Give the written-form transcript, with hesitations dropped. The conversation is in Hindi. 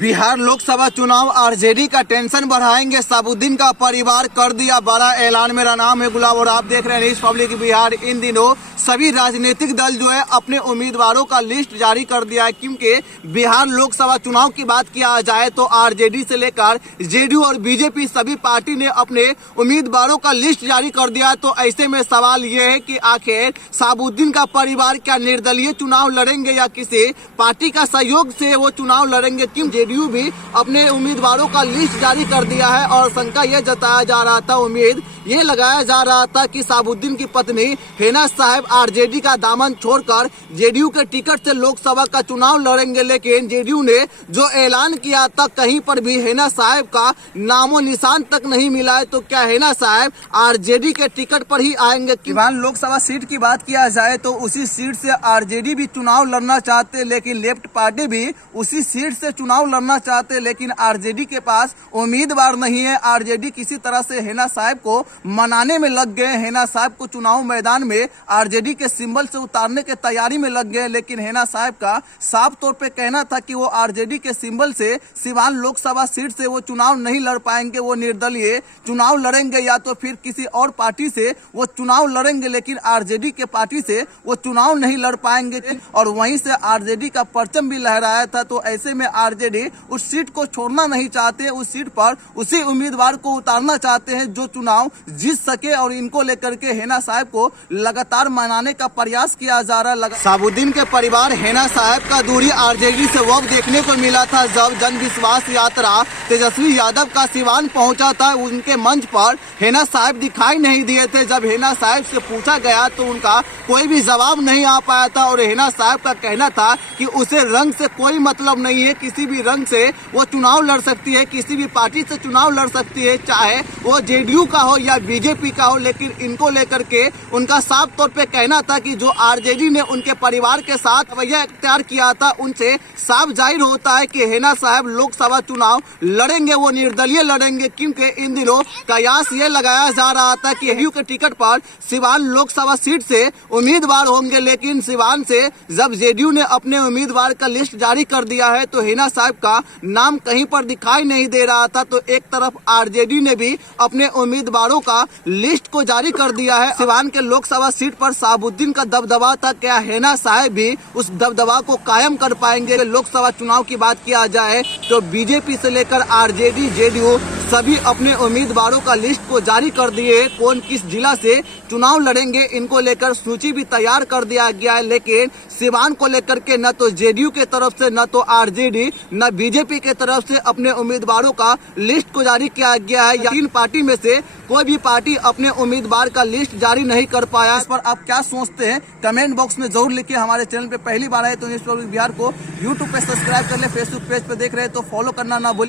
बिहार लोकसभा चुनाव आरजेडी का टेंशन बढ़ाएंगे। साबुद्दीन का परिवार कर दिया बड़ा ऐलान। मेरा नाम है गुलाब और आप देख रहे हैं न्यूज़ पब्लिक बिहार। इन दिनों सभी राजनीतिक दल जो है अपने उम्मीदवारों का लिस्ट जारी कर दिया है, क्योंकि बिहार लोकसभा चुनाव की बात किया जाए तो आरजेडी से लेकर जेडीयू और बीजेपी सभी पार्टी ने अपने उम्मीदवारों का लिस्ट जारी कर दिया है। तो ऐसे में सवाल ये है कि आखिर साबुद्दीन का परिवार क्या निर्दलीय चुनाव लड़ेंगे या किसी पार्टी का सहयोग से वो चुनाव लड़ेंगे, क्योंकि जेडीयू भी अपने उम्मीदवारों का लिस्ट जारी कर दिया है। और शंका यह जताया जा रहा था, उम्मीद ये लगाया जा रहा था कि साबुद्दीन की पत्नी हिना साहब आरजेडी का दामन छोड़कर जेडीयू के टिकट से लोकसभा का चुनाव लड़ेंगे, लेकिन जेडीयू ने जो ऐलान किया था कहीं पर भी हिना साहब का नामो निशान तक नहीं मिला है। तो क्या हिना साहब आरजेडी के टिकट पर ही आएंगे? बिहार लोकसभा सीट की बात किया जाए तो उसी सीट से आरजेडी भी चुनाव लड़ना चाहते, लेकिन लेफ्ट पार्टी भी उसी सीट से चुनाव लड़ना चाहते, लेकिन आरजेडी के पास उम्मीदवार नहीं है। आरजेडी किसी तरह से हिना साहब को मनाने में लग गए। हिना साहब को चुनाव मैदान में आरजेडी के सिंबल से उतारने के तैयारी में लग गए, लेकिन हिना साहब का साफ तौर पे कहना था कि वो आरजेडी के सिंबल से सिवान लोकसभा सीट से वो चुनाव नहीं लड़ पाएंगे। वो निर्दलीय चुनाव लड़ेंगे या तो फिर किसी और पार्टी से वो चुनाव लड़ेंगे, लेकिन आरजेडी के पार्टी से वो चुनाव नहीं लड़ पाएंगे। और वहीं से आरजेडी का परचम भी लहराया था। तो ऐसे में आरजेडी उस सीट को छोड़ना नहीं चाहते, उस सीट पर उसी उम्मीदवार को उतारना चाहते हैं जो चुनाव जीत सके। और इनको लेकर के हिना साहब को लगातार मनाने का प्रयास किया जा रहा है। साबुद्दीन के परिवार हिना साहब का दूरी आरजेडी से वक्त देखने को मिला था जब जन विश्वास यात्रा तेजस्वी यादव का सिवान पहुंचा था। उनके मंच पर हिना साहब दिखाई नहीं दिए थे। जब हिना साहब से पूछा गया तो उनका कोई भी जवाब नहीं आ पाया था। और हिना साहब का कहना था कि उसे रंग से कोई मतलब नहीं है, किसी भी रंग से वो चुनाव लड़ सकती है, किसी भी पार्टी से चुनाव लड़ सकती है, चाहे वो जेडीयू का हो या बीजेपी का हो। लेकिन इनको लेकर के उनका साफ तौर पे कहना था कि जो आरजेडी ने उनके परिवार के साथ रवैया इख्तियार किया था, उनसे साफ जाहिर होता है कि हिना साहब लोकसभा चुनाव लड़ेंगे, वो निर्दलीय लड़ेंगे। क्योंकि इन दिनों कयास ये लगाया जा रहा था कि जेडीयू के टिकट पर सिवान लोकसभा सीट से उम्मीदवार होंगे, लेकिन सिवान से जब जेडीयू ने अपने उम्मीदवार का लिस्ट जारी कर दिया है तो हिना साहब का नाम कहीं पर दिखाई नहीं दे रहा था। तो एक तरफ आरजेडी ने भी अपने उम्मीदवारों का लिस्ट को जारी कर दिया है। सिवान के लोकसभा सीट पर साबुद्दीन का दबदबा था, क्या हिना साहब भी उस दबदबा को कायम कर पाएंगे? लोकसभा चुनाव की बात किया जाए तो बीजेपी से लेकर आरजेडी जेडीयू सभी अपने उम्मीदवारों का लिस्ट को जारी कर दिए है। कौन किस जिला से चुनाव लड़ेंगे इनको लेकर सूची भी तैयार कर दिया गया है। लेकिन सिवान को लेकर के न तो जेडीयू के तरफ से, न तो आरजेडी, न बीजेपी के तरफ से अपने उम्मीदवारों का लिस्ट को जारी किया गया है। तीन पार्टी में से कोई भी पार्टी अपने उम्मीदवार का लिस्ट जारी नहीं कर पाया। इस पर आप क्या सोचते हैं कमेंट बॉक्स में जरूर लिखिए। हमारे चैनल पे पहली बार आए तो न्यूज़ पब्लिक बिहार को यूट्यूब पे सब्सक्राइब कर ले, फेसबुक पेज पे देख रहे हैं तो फॉलो करना ना भूलिए।